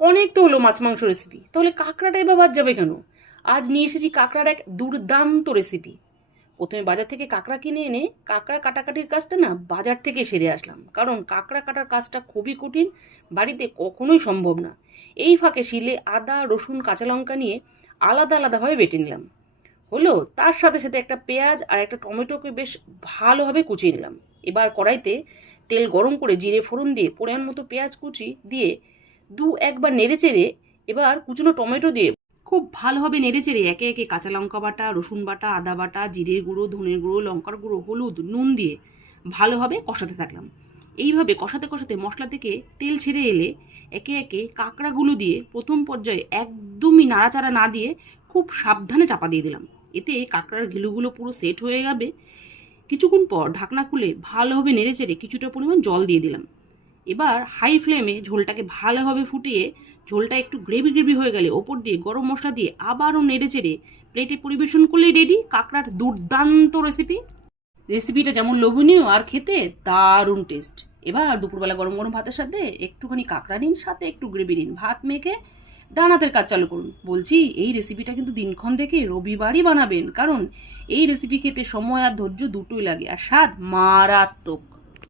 অনেক তো হলো মাছ মাংস রেসিপি, তাহলে কাঁকড়াটাই বা বাদ যাবে কেন? আজ নিয়ে এসেছি কাঁকড়ার এক দুর্দান্ত রেসিপি। প্রথমে বাজার থেকে কাঁকড়া কিনে এনে কাঁকড়া কাটাকাটির কাজটা না বাজার থেকে সেরে আসলাম, কারণ কাঁকড়া কাটার কাজটা খুবই কঠিন, বাড়িতে কখনোই সম্ভব না। এই ফাঁকে শিলে আদা রসুন কাঁচা লঙ্কা নিয়ে আলাদা আলাদাভাবে বেটে নিলাম। হলো, তার সাথে সাথে একটা পেঁয়াজ আর একটা টমেটোকে বেশ ভালোভাবে কুচিয়ে নিলাম। এবার কড়াইতে তেল গরম করে জিরে ফোড়ন দিয়ে পরিমাণ মতো পেঁয়াজ কুচি দিয়ে একবার নেড়ে চেড়ে এবার কুচনো টমেটো দিয়ে খুব ভালোভাবে নেড়ে চেড়ে একে একে কাঁচা লঙ্কা বাটা, রসুন বাটা, আদা বাটা, জিরের গুঁড়ো, ধনের গুঁড়ো, লঙ্কার গুঁড়ো, হলুদ, নুন দিয়ে ভালোভাবে কষাতে থাকলাম। এইভাবে কষাতে কষাতে মশলা থেকে তেল ছেড়ে এলে একে একে কাঁকড়াগুলো দিয়ে প্রথম পর্যায়ে একদমই নাড়াচাড়া না দিয়ে খুব সাবধানে চাপা দিয়ে দিলাম। এতে কাঁকড়ার ঘিলুগুলো পুরো সেট হয়ে যাবে। কিছুক্ষণ পর ঢাকনা খুলে ভালোভাবে নেড়ে চেড়ে কিছুটা পরিমাণ জল দিয়ে দিলাম। এবার হাই ফ্লেমে ঝোলটাকে ভালোভাবে ফুটিয়ে ঝোলটা একটু গ্রেভি গ্রেভি হয়ে গেলে ওপর দিয়ে গরম মশলা দিয়ে আবারও নেড়ে চেড়ে প্লেটে পরিবেশন করলেই রেডি কাঁকড়ার দুর্দান্ত রেসিপি। রেসিপিটা যেমন লোভনীয় আর খেতে দারুণ টেস্ট। এবার দুপুরবেলা গরম গরম ভাতের সাথে একটুখানি কাঁকড়া নিন, সাথে একটু গ্রেভি নিন, ভাত মেখে ডান হাতের কাজ চালু করুন। বলছি, এই রেসিপিটা কিন্তু দিনক্ষণ থেকে রবিবারই বানাবেন, কারণ এই রেসিপি খেতে সময় আর ধৈর্য দুটোই লাগে, আর স্বাদ মারাত্মক।